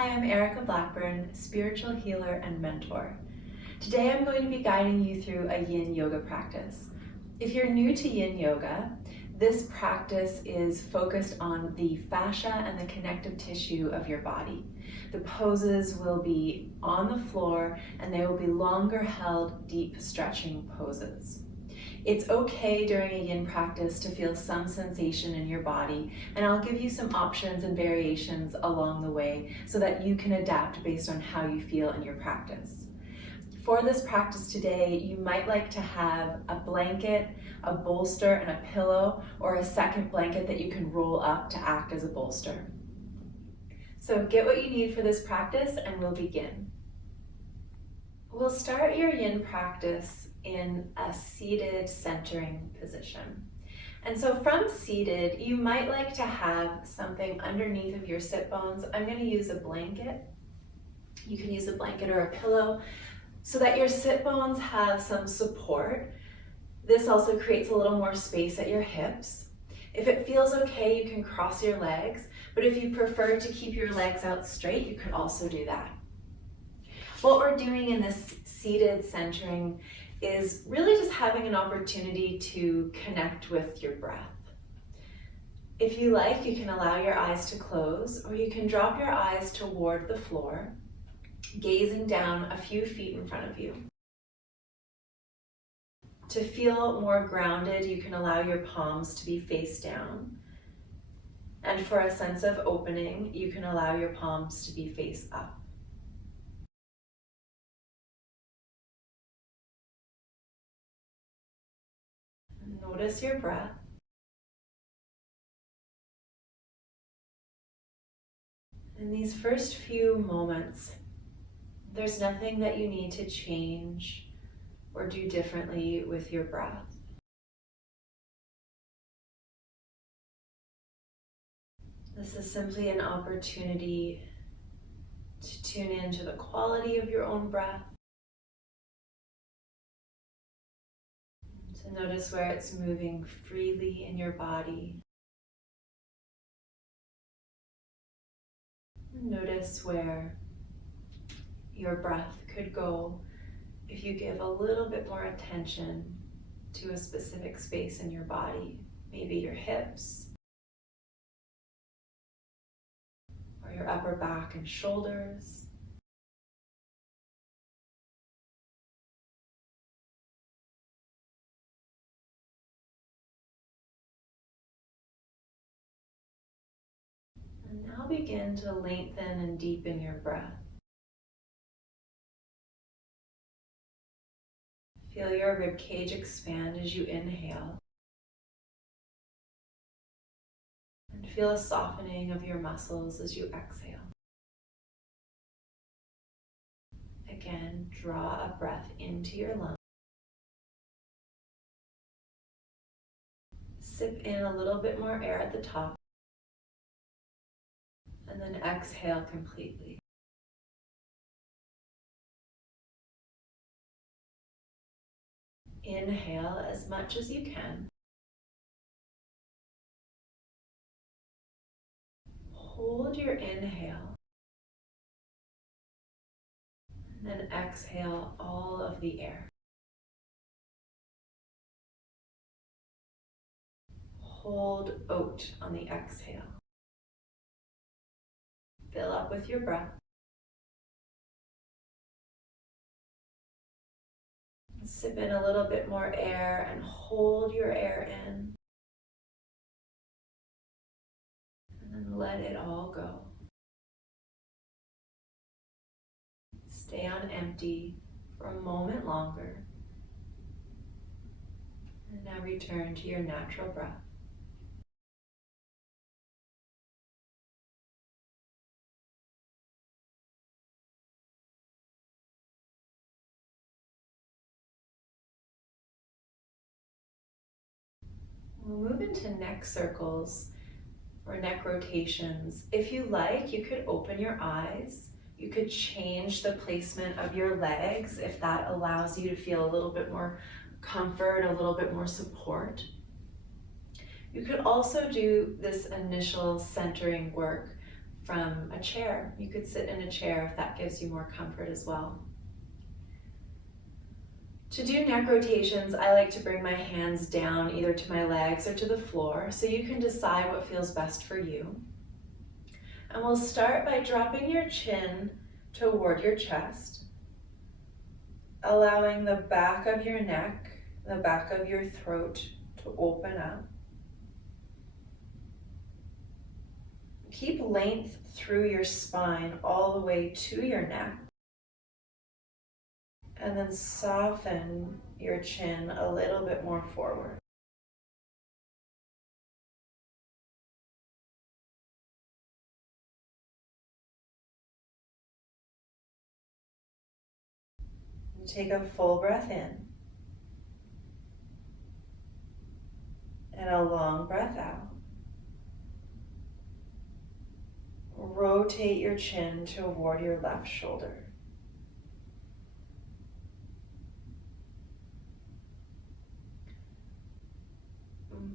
Hi, I'm Erica Blackburn, spiritual healer and mentor. Today I'm going to be guiding you through a yin yoga practice. If you're new to yin yoga, this practice is focused on the fascia and the connective tissue of your body. The poses will be on the floor and they will be longer held, deep stretching poses. It's okay during a yin practice to feel some sensation in your body, and I'll give you some options and variations along the way so that you can adapt based on how you feel in your practice. For this practice today, you might like to have a blanket, a bolster, and a pillow, or a second blanket that you can roll up to act as a bolster. So get what you need for this practice and we'll begin. We'll start your yin practice in a seated centering position. And so from seated, you might like to have something underneath of your sit bones. I'm going to use a blanket. You can use a blanket or a pillow so that your sit bones have some support. This also creates a little more space at your hips. If it feels okay, you can cross your legs, but if you prefer to keep your legs out straight, you could also do that. What we're doing in this seated centering is really just having an opportunity to connect with your breath. If you like, you can allow your eyes to close, or you can drop your eyes toward the floor, gazing down a few feet in front of you. To feel more grounded, you can allow your palms to be face down. And for a sense of opening, you can allow your palms to be face up. Notice your breath. In these first few moments, there's nothing that you need to change or do differently with your breath. This is simply an opportunity to tune into the quality of your own breath, to notice where it's moving freely in your body. Notice where your breath could go if you give a little bit more attention to a specific space in your body, maybe your hips, or your upper back and shoulders. And now begin to lengthen and deepen your breath. Feel your rib cage expand as you inhale. And feel a softening of your muscles as you exhale. Again, draw a breath into your lungs. Sip in a little bit more air at the top. And then exhale completely. Inhale as much as you can. Hold your inhale. And then exhale all of the air. Hold out on the exhale. Fill up with your breath. Sip in a little bit more air and hold your air in. And then let it all go. Stay on empty for a moment longer. And now return to your natural breath. We'll move into neck circles or neck rotations. If you like, you could open your eyes. You could change the placement of your legs if that allows you to feel a little bit more comfort, a little bit more support. You could also do this initial centering work from a chair. You could sit in a chair if that gives you more comfort as well. To do neck rotations, I like to bring my hands down either to my legs or to the floor, so you can decide what feels best for you. And we'll start by dropping your chin toward your chest, allowing the back of your neck, the back of your throat to open up. Keep length through your spine all the way to your neck. And then soften your chin a little bit more forward. And take a full breath in. And a long breath out. Rotate your chin toward your left shoulder.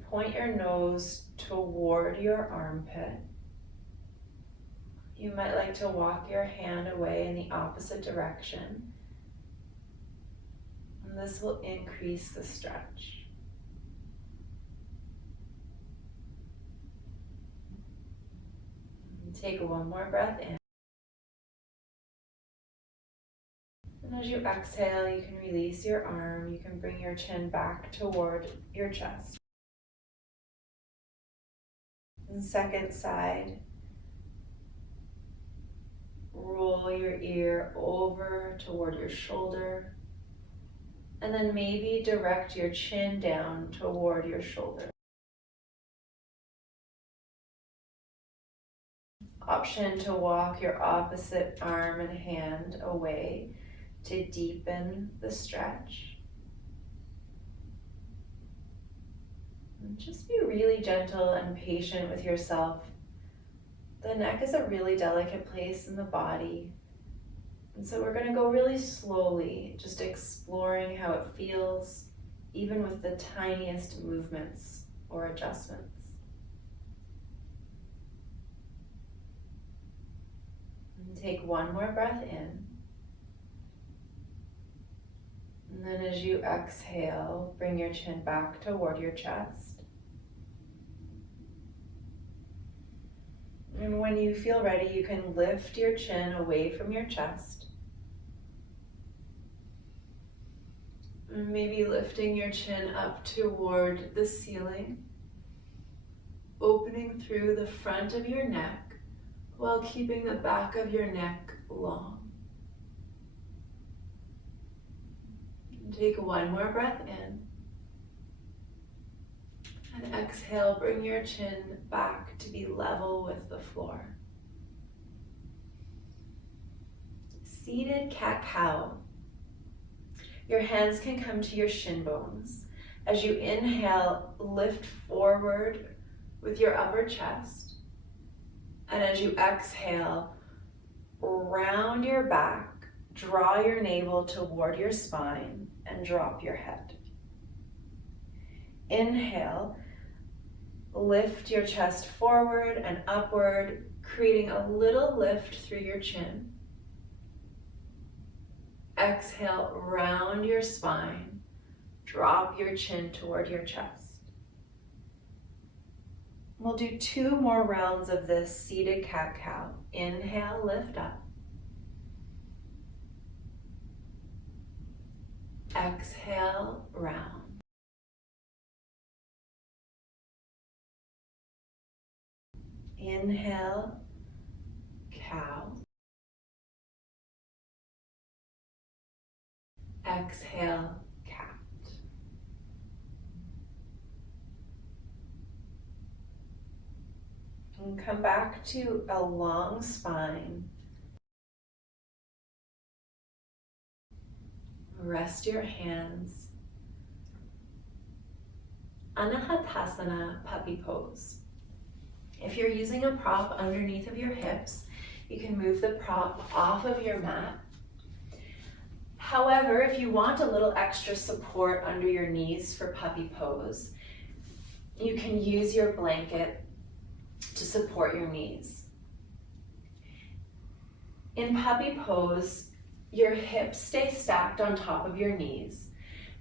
Point your nose toward your armpit. You might like to walk your hand away in the opposite direction. And this will increase the stretch. And take one more breath in. And as you exhale, you can release your arm. You can bring your chin back toward your chest. And second side, roll your ear over toward your shoulder, and then maybe direct your chin down toward your shoulder. Option to walk your opposite arm and hand away to deepen the stretch. And just be really gentle and patient with yourself. The neck is a really delicate place in the body. And so we're going to go really slowly, just exploring how it feels, even with the tiniest movements or adjustments. And take one more breath in. And then as you exhale, bring your chin back toward your chest. And when you feel ready, you can lift your chin away from your chest. And maybe lifting your chin up toward the ceiling, opening through the front of your neck while keeping the back of your neck long. And take one more breath in. And exhale, bring your chin back to be level with the floor. Seated cat-cow. Your hands can come to your shin bones. As you inhale, lift forward with your upper chest. And as you exhale, round your back, draw your navel toward your spine, and drop your head. Inhale, lift your chest forward and upward, creating a little lift through your chin. Exhale, round your spine, drop your chin toward your chest. We'll do 2 more rounds of this seated cat-cow. Inhale, lift up. Exhale, round. Inhale, cow. Exhale, cat. And come back to a long spine. Rest your hands. Anahatasana puppy pose. If you're using a prop underneath of your hips, you can move the prop off of your mat. However, if you want a little extra support under your knees for puppy pose, you can use your blanket to support your knees. In puppy pose, your hips stay stacked on top of your knees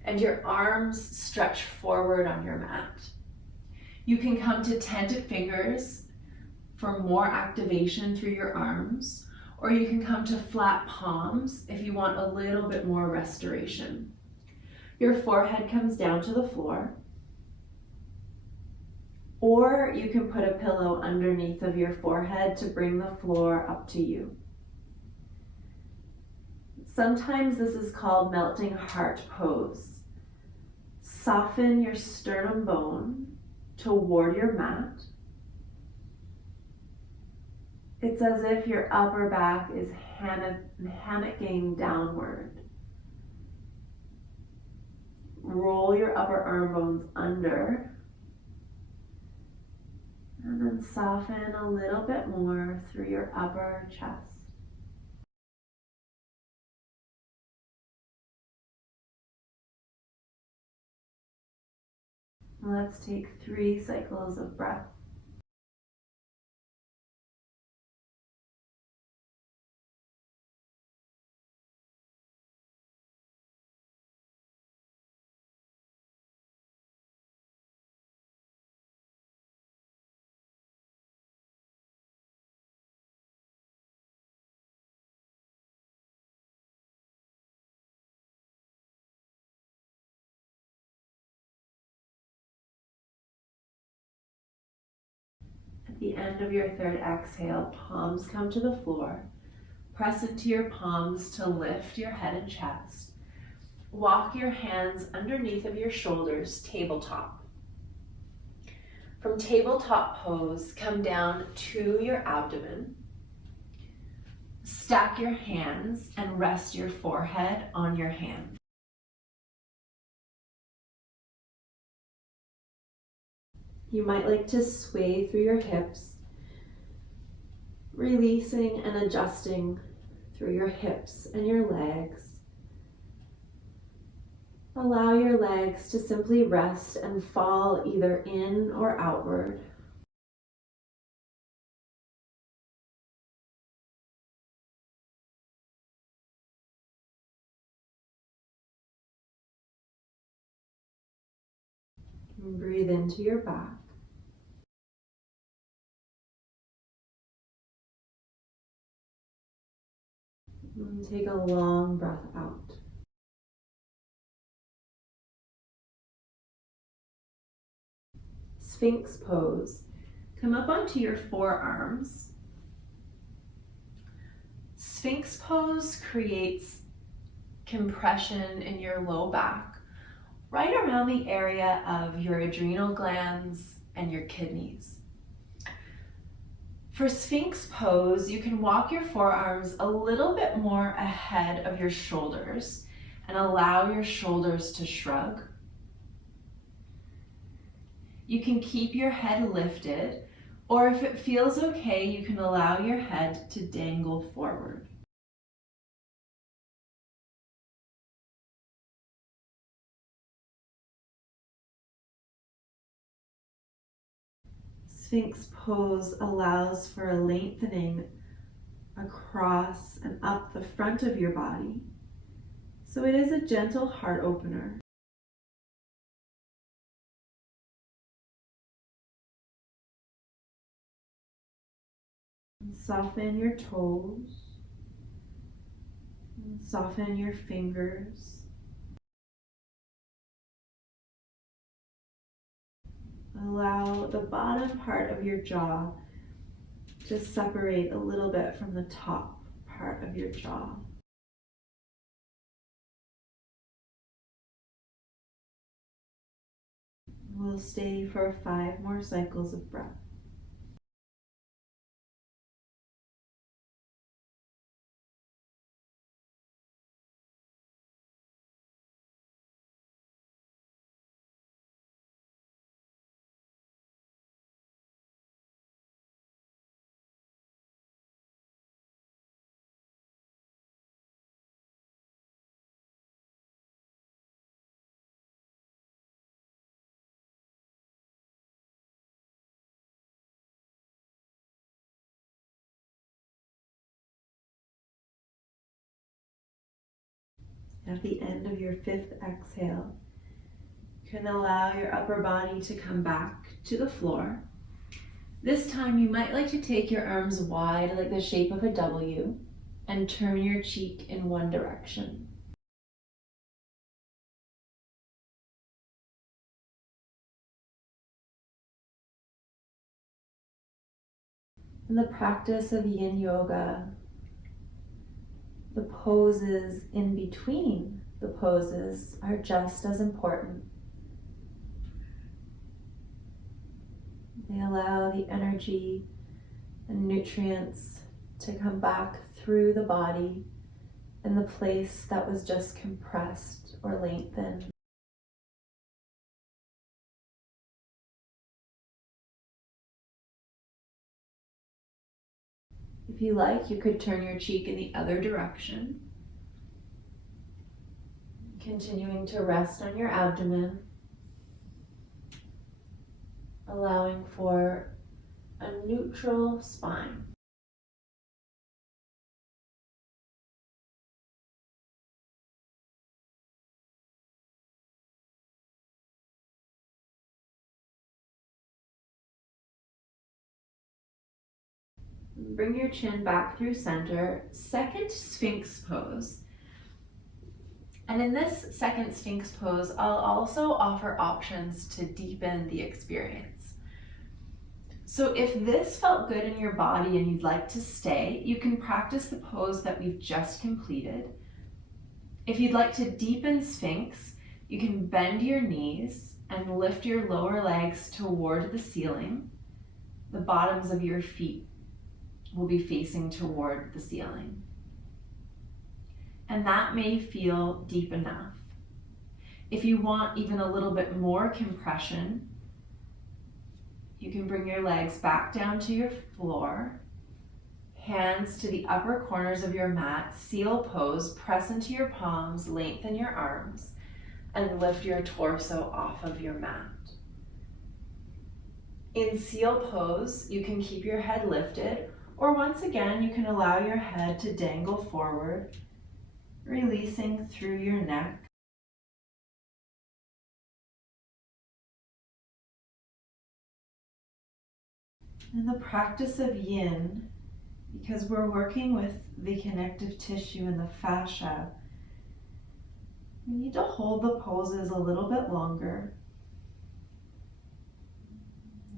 and your arms stretch forward on your mat. You can come to tented fingers for more activation through your arms, or you can come to flat palms if you want a little bit more restoration. Your forehead comes down to the floor, or you can put a pillow underneath of your forehead to bring the floor up to you. Sometimes this is called melting heart pose. Soften your sternum bone toward your mat. It's as if your upper back is hammocking downward. Roll your upper arm bones under, and then soften a little bit more through your upper chest. Let's take 3 cycles of breath. At the end of your 3rd exhale, palms come to the floor. Press into your palms to lift your head and chest. Walk your hands underneath of your shoulders, tabletop. From tabletop pose, come down to your abdomen. Stack your hands and rest your forehead on your hand. You might like to sway through your hips, releasing and adjusting through your hips and your legs. Allow your legs to simply rest and fall either in or outward. And breathe into your back. And take a long breath out. Sphinx pose. Come up onto your forearms. Sphinx pose creates compression in your low back, right around the area of your adrenal glands and your kidneys. For Sphinx pose, you can walk your forearms a little bit more ahead of your shoulders and allow your shoulders to shrug. You can keep your head lifted, or if it feels okay, you can allow your head to dangle forward. Sphinx pose allows for a lengthening across and up the front of your body. So it is a gentle heart opener. Soften your toes. Soften your fingers. Allow the bottom part of your jaw to separate a little bit from the top part of your jaw. We'll stay for 5 more cycles of breath. At the end of your 5th exhale, you can allow your upper body to come back to the floor. This time you might like to take your arms wide like the shape of a W and turn your cheek in one direction. In the practice of yin yoga, the poses in between the poses are just as important. They allow the energy and nutrients to come back through the body in the place that was just compressed or lengthened. If you like, you could turn your cheek in the other direction, continuing to rest on your abdomen, allowing for a neutral spine. Bring your chin back through center, second Sphinx pose. And in this second Sphinx pose, I'll also offer options to deepen the experience. So if this felt good in your body and you'd like to stay, you can practice the pose that we've just completed. If you'd like to deepen Sphinx, you can bend your knees and lift your lower legs toward the ceiling. The bottoms of your feet will be facing toward the ceiling. And that may feel deep enough. If you want even a little bit more compression, you can bring your legs back down to your floor, hands to the upper corners of your mat, seal pose, press into your palms, lengthen your arms, and lift your torso off of your mat. In seal pose, you can keep your head lifted, or once again, you can allow your head to dangle forward, releasing through your neck. In the practice of yin, because we're working with the connective tissue and the fascia, we need to hold the poses a little bit longer,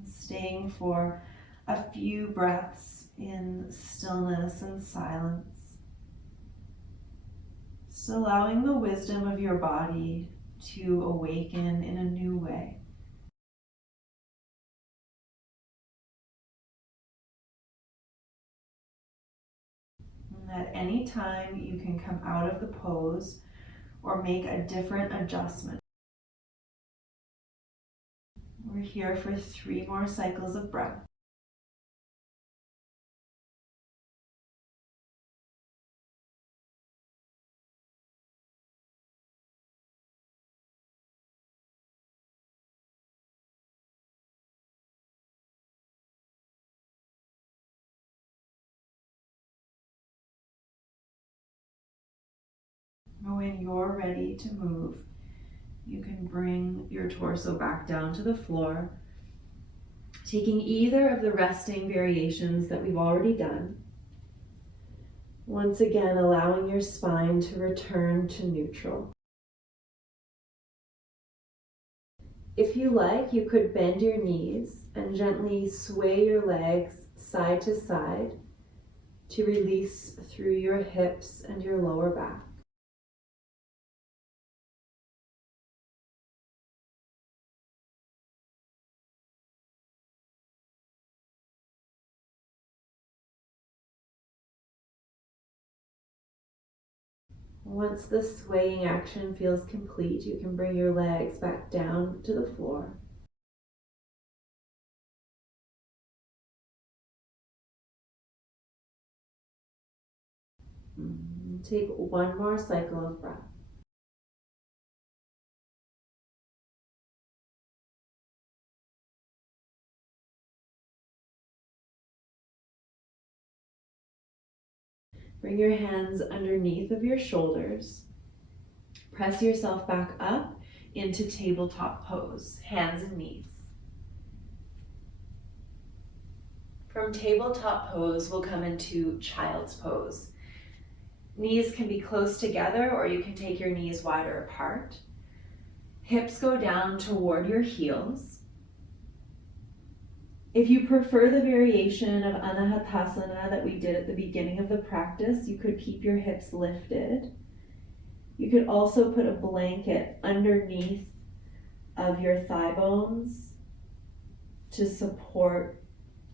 staying for a few breaths in stillness and silence, just allowing the wisdom of your body to awaken in a new way. And at any time, you can come out of the pose or make a different adjustment. We're here for 3 more cycles of breath. When you're ready to move, you can bring your torso back down to the floor, taking either of the resting variations that we've already done. Once again, allowing your spine to return to neutral. If you like, you could bend your knees and gently sway your legs side to side to release through your hips and your lower back. Once the swaying action feels complete, you can bring your legs back down to the floor. Take 1 more cycle of breath. Bring your hands underneath of your shoulders Press yourself back up into tabletop pose, hands and knees. From tabletop pose, we'll come into child's pose. Knees can be close together or you can take your knees wider apart. Hips go down toward your heels. If you prefer the variation of Anahatasana that we did at the beginning of the practice, you could keep your hips lifted. You could also put a blanket underneath of your thigh bones to support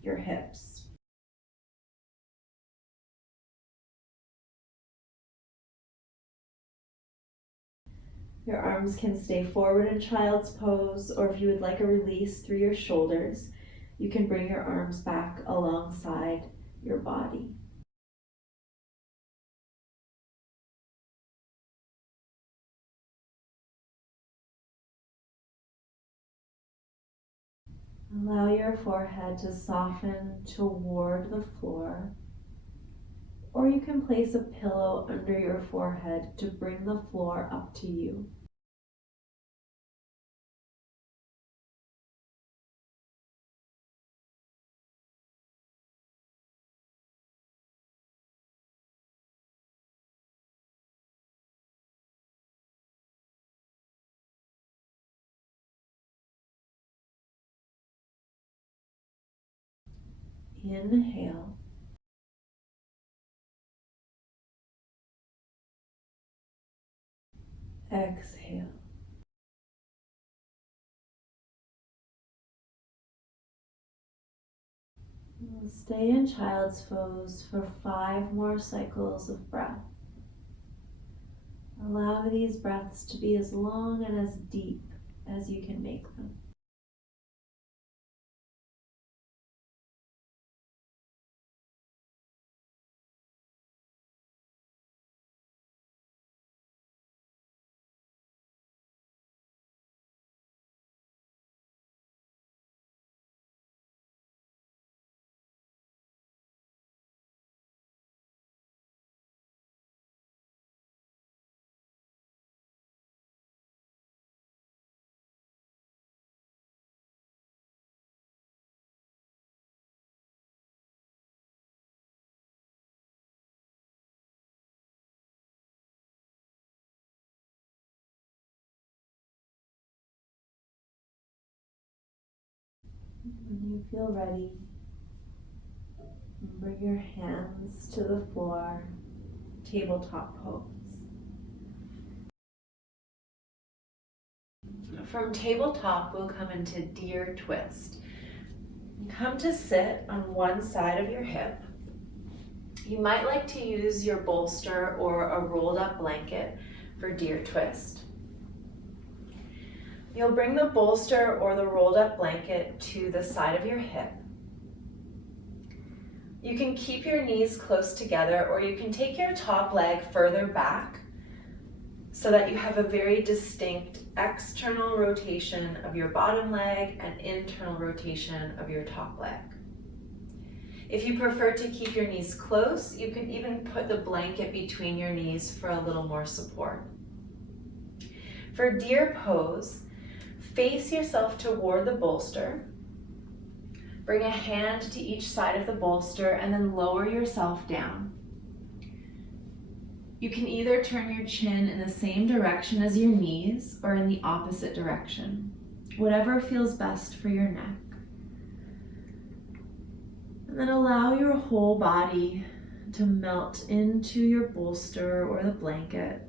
your hips. Your arms can stay forward in child's pose, or if you would like a release through your shoulders, you can bring your arms back alongside your body. Allow your forehead to soften toward the floor, or you can place a pillow under your forehead to bring the floor up to you. Inhale. Exhale. We'll stay in child's pose for 5 more cycles of breath. Allow these breaths to be as long and as deep as you can make them. When you feel ready, bring your hands to the floor, tabletop pose. From tabletop, we'll come into deer twist. Come to sit on one side of your hip. You might like to use your bolster or a rolled up blanket for deer twist. You'll bring the bolster or the rolled up blanket to the side of your hip. You can keep your knees close together, or you can take your top leg further back so that you have a very distinct external rotation of your bottom leg and internal rotation of your top leg. If you prefer to keep your knees close, you can even put the blanket between your knees for a little more support. For deer pose, face yourself toward the bolster. Bring a hand to each side of the bolster and then lower yourself down. You can either turn your chin in the same direction as your knees or in the opposite direction, whatever feels best for your neck. And then allow your whole body to melt into your bolster or the blanket.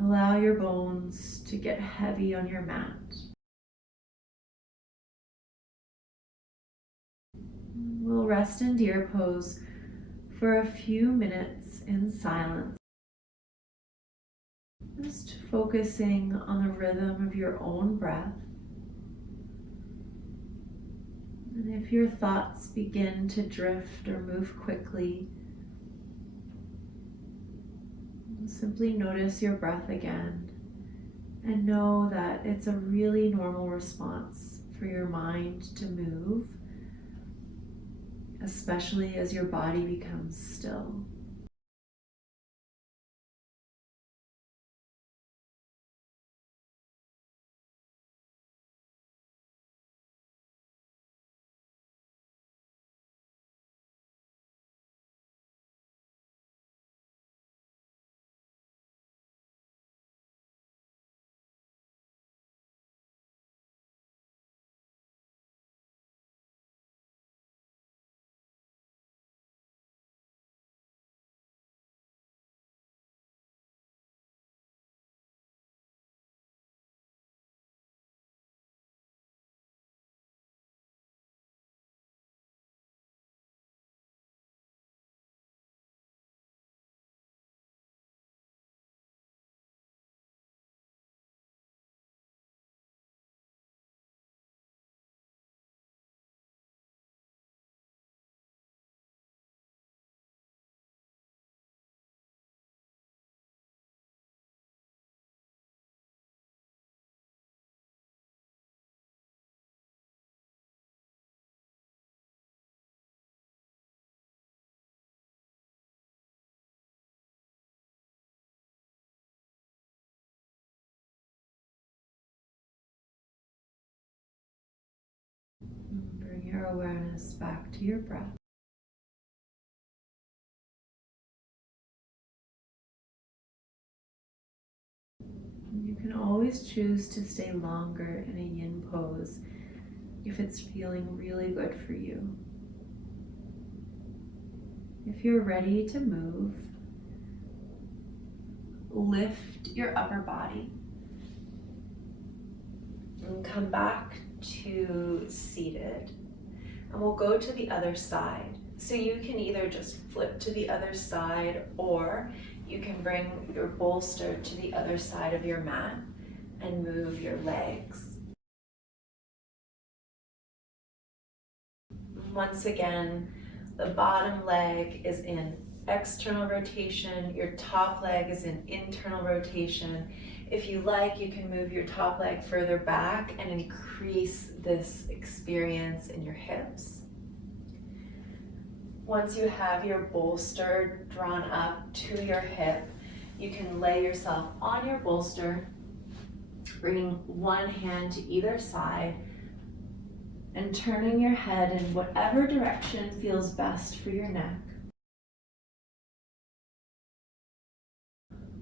Allow your bones to get heavy on your mat. We'll rest in deer pose for a few minutes in silence, just focusing on the rhythm of your own breath. And if your thoughts begin to drift or move quickly, simply notice your breath again and know that it's a really normal response for your mind to move, especially as your body becomes still. your awareness back to your breath. You can always choose to stay longer in a yin pose if it's feeling really good for you. If you're ready to move, lift your upper body and come back to seated. And we'll go to the other side. So you can either just flip to the other side, or you can bring your bolster to the other side of your mat and move your legs. Once again, the bottom leg is in external rotation, your top leg is in internal rotation. If you like, you can move your top leg further back and increase this experience in your hips. Once you have your bolster drawn up to your hip, you can lay yourself on your bolster, bringing one hand to either side and turning your head in whatever direction feels best for your neck.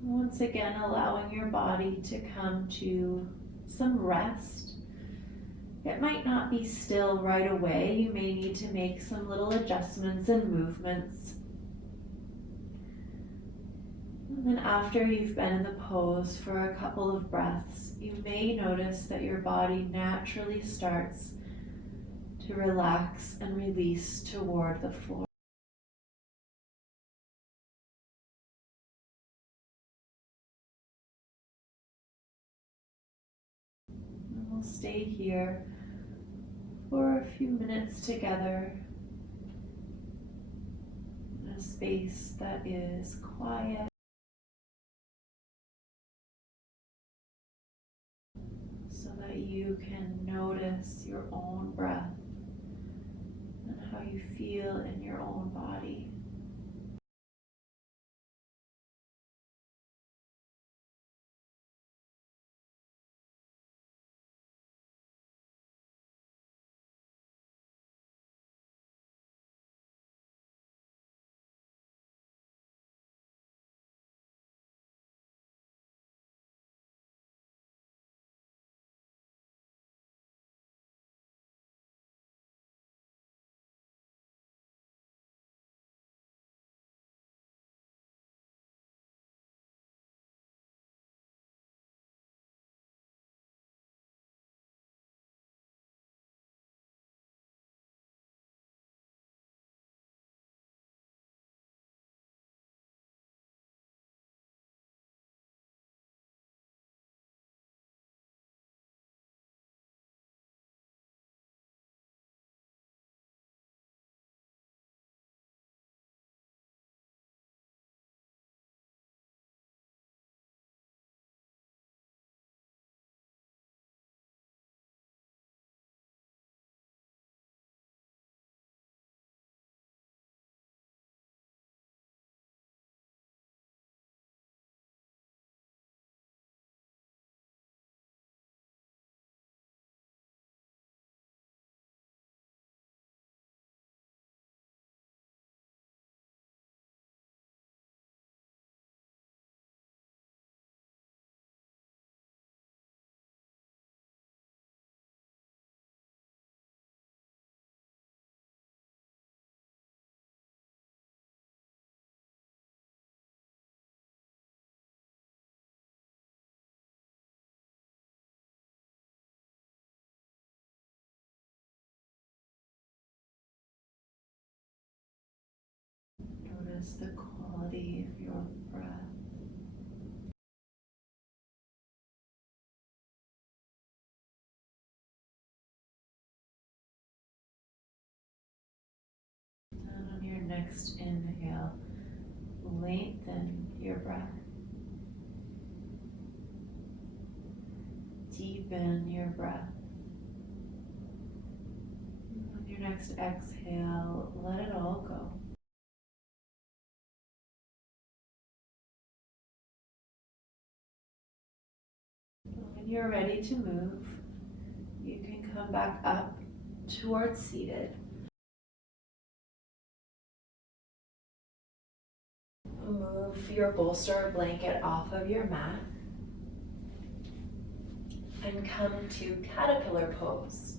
Once again, allowing your body to come to some rest. It might not be still right away. You may need to make some little adjustments and movements. And then after you've been in the pose for a couple of breaths, you may notice that your body naturally starts to relax and release toward the floor. And we'll stay here for a few minutes together in a space that is quiet, so that you can notice your own breath and how you feel in your own body. Notice the quality of your breath. And on your next inhale, lengthen your breath. Deepen your breath. And on your next exhale, let it all go. When you're ready to move, you can come back up towards seated. Move your bolster or blanket off of your mat and come to caterpillar pose.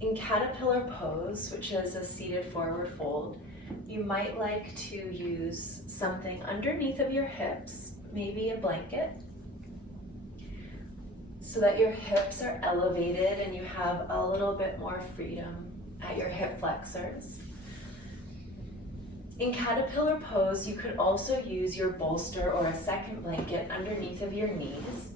In caterpillar pose, which is a seated forward fold, you might like to use something underneath of your hips, maybe a blanket, so that your hips are elevated and you have a little bit more freedom at your hip flexors. In caterpillar pose, you could also use your bolster or a second blanket underneath of your knees,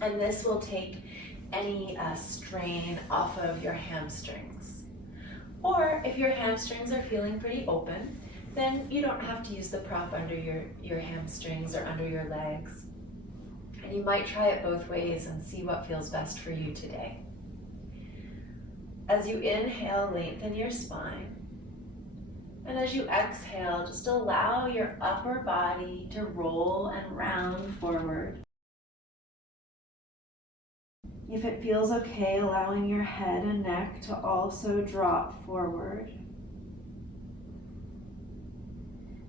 and this will take any strain off of your hamstrings. Or if your hamstrings are feeling pretty open, then you don't have to use the prop under your hamstrings or under your legs. And you might try it both ways and see what feels best for you today. As you inhale, lengthen your spine. And as you exhale, just allow your upper body to roll and round forward. If it feels okay, allowing your head and neck to also drop forward.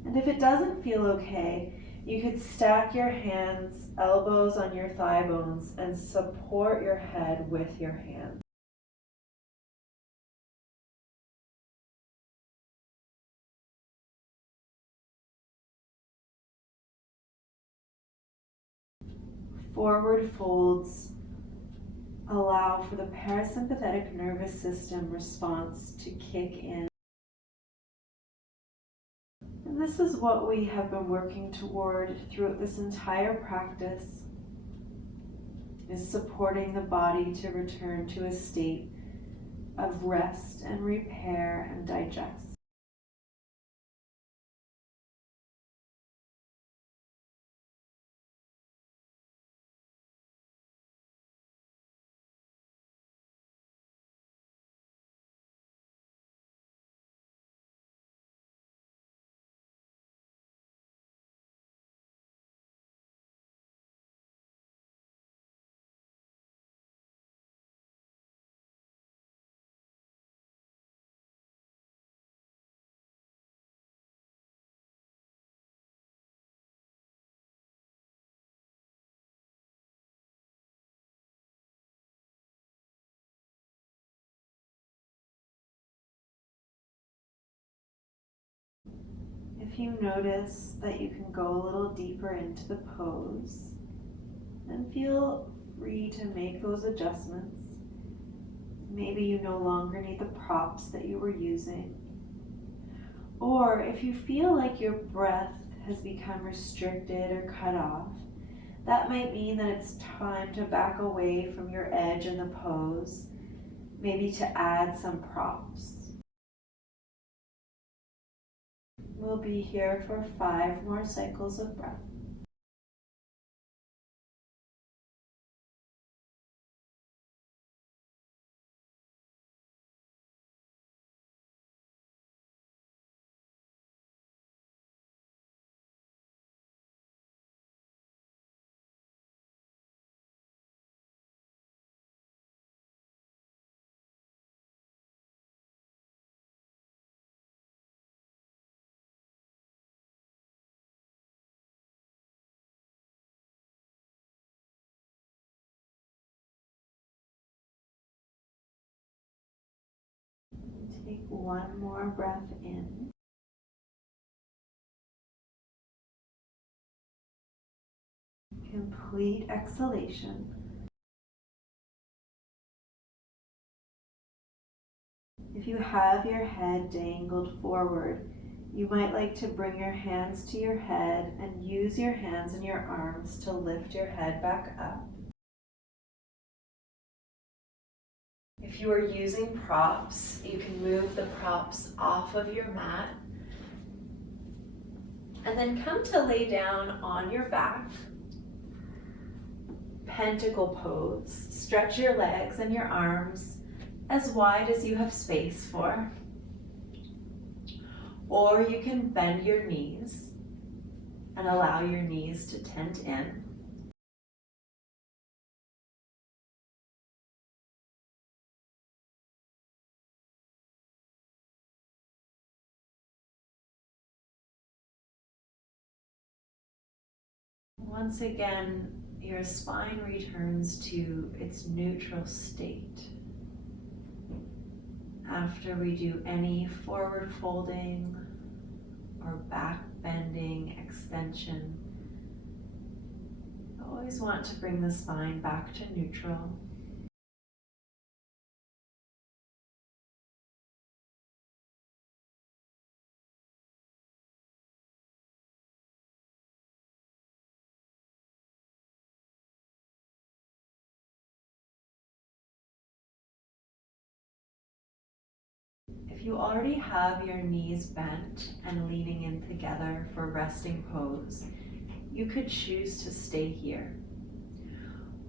And if it doesn't feel okay, you could stack your hands, elbows on your thigh bones, and support your head with your hands. Forward folds allow for the parasympathetic nervous system response to kick in. And this is what we have been working toward throughout this entire practice, is supporting the body to return to a state of rest and repair and digest. If you notice that you can go a little deeper into the pose, and feel free to make those adjustments. Maybe you no longer need the props that you were using. Or if you feel like your breath has become restricted or cut off, that might mean that it's time to back away from your edge in the pose, maybe to add some props. We'll be here for 5 more cycles of breath. Take 1 more breath in. Complete exhalation. If you have your head dangled forward, you might like to bring your hands to your head and use your hands and your arms to lift your head back up. If you are using props, you can move the props off of your mat and then come to lay down on your back. Pentacle pose. Stretch your legs and your arms as wide as you have space for. Or you can bend your knees and allow your knees to tent in. Once again, your spine returns to its neutral state. After we do any forward folding or back bending, extension, always want to bring the spine back to neutral. If you already have your knees bent and leaning in together for resting pose, you could choose to stay here.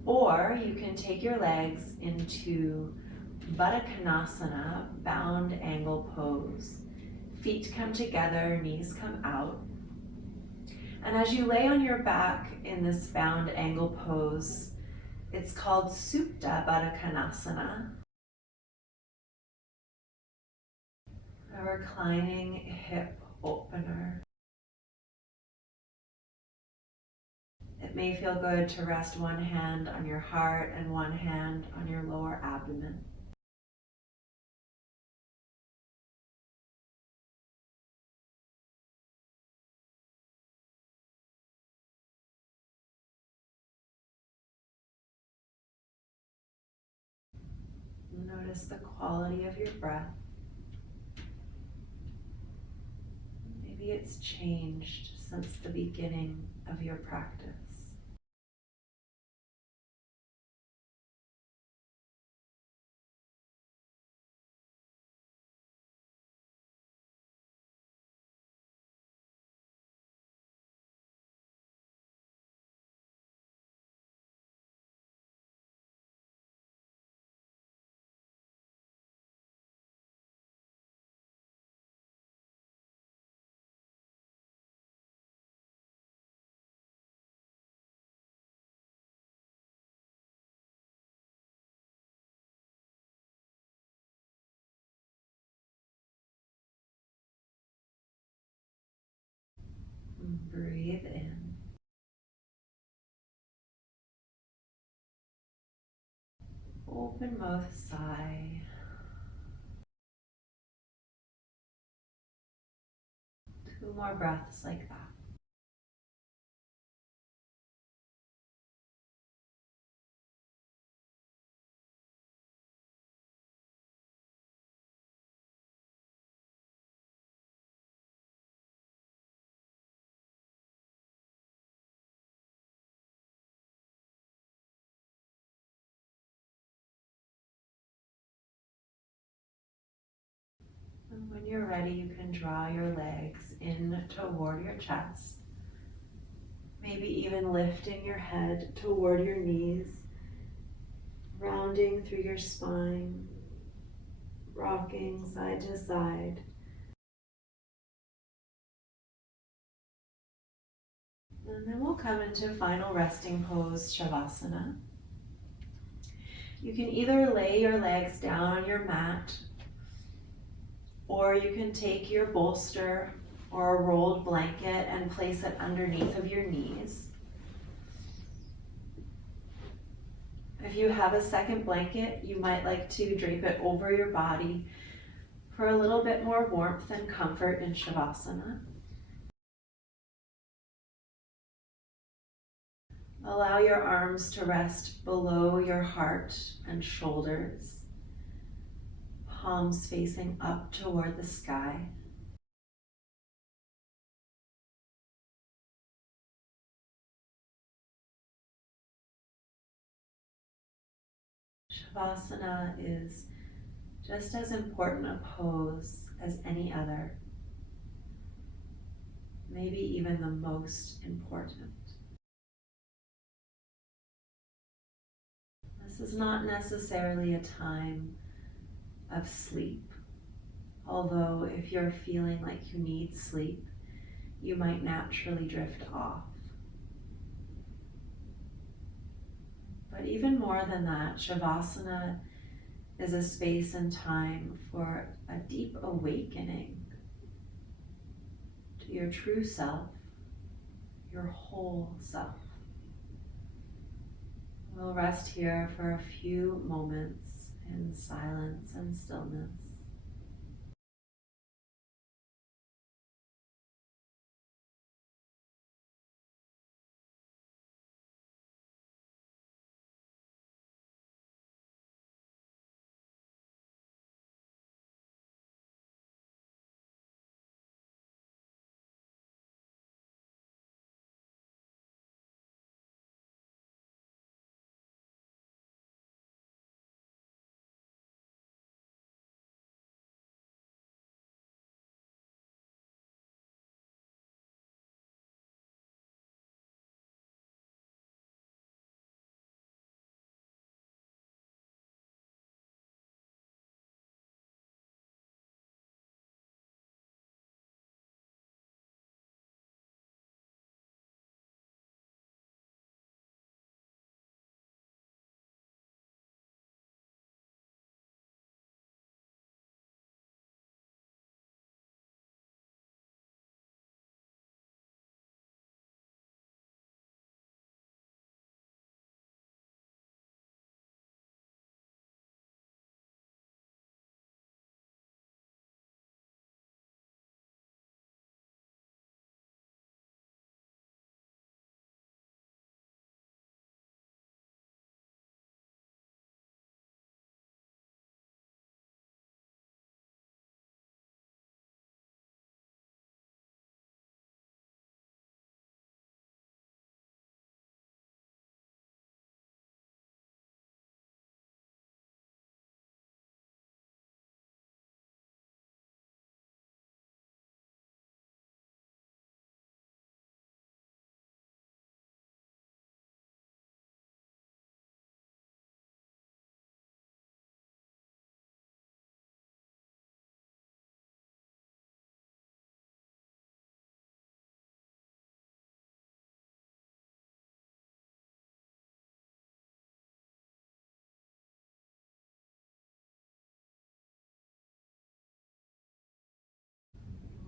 Or you can take your legs into Baddha Konasana, bound angle pose. Feet come together, knees come out. And as you lay on your back in this bound angle pose, it's called Supta Baddha Konasana, a reclining hip opener. It may feel good to rest one hand on your heart and one hand on your lower abdomen. Notice the quality of your breath. Maybe it's changed since the beginning of your practice. Breathe in. Open mouth, sigh. 2 more breaths like that. And when you're ready, you can draw your legs in toward your chest. Maybe even lifting your head toward your knees, rounding through your spine, rocking side to side. And then we'll come into final resting pose, Savasana. You can either lay your legs down on your mat, or you can take your bolster or a rolled blanket and place it underneath of your knees. If you have a second blanket, you might like to drape it over your body for a little bit more warmth and comfort in Savasana. Allow your arms to rest below your heart and shoulders, palms facing up toward the sky. Savasana is just as important a pose as any other, maybe even the most important. This is not necessarily a time of sleep, although if you're feeling like you need sleep, you might naturally drift off. But even more than that, Savasana is a space and time for a deep awakening to your true self, your whole self. We'll rest here for a few moments in silence and stillness.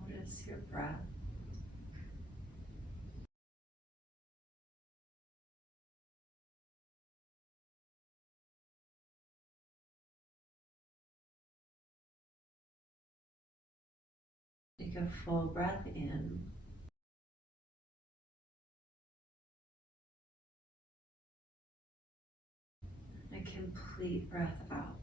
Notice your breath. Take a full breath in. A complete breath out.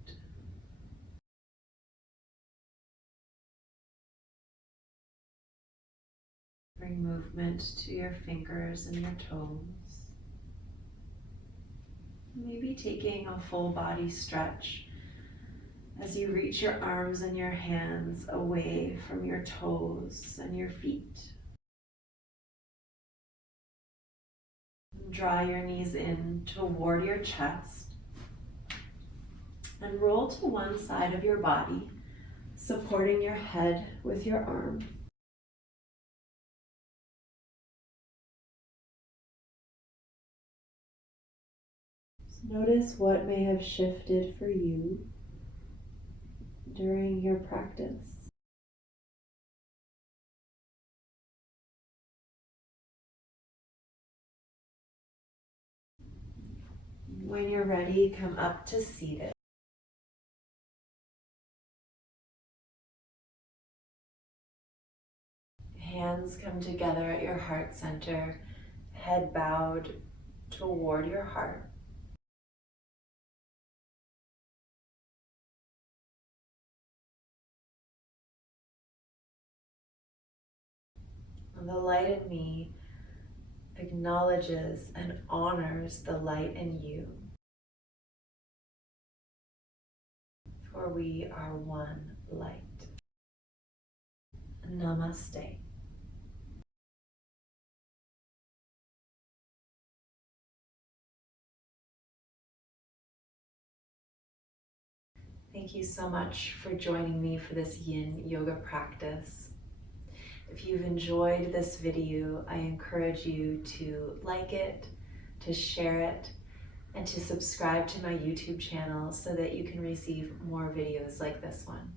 Bring movement to your fingers and your toes. Maybe taking a full body stretch as you reach your arms and your hands away from your toes and your feet. Draw your knees in toward your chest and roll to one side of your body, supporting your head with your arm. Notice what may have shifted for you during your practice. When you're ready, come up to seated. Hands come together at your heart center, head bowed toward your heart. And the light in me acknowledges and honors the light in you. For we are one light. Namaste. Thank you so much for joining me for this yin yoga practice. If you've enjoyed this video, I encourage you to like it, to share it, and to subscribe to my YouTube channel so that you can receive more videos like this one.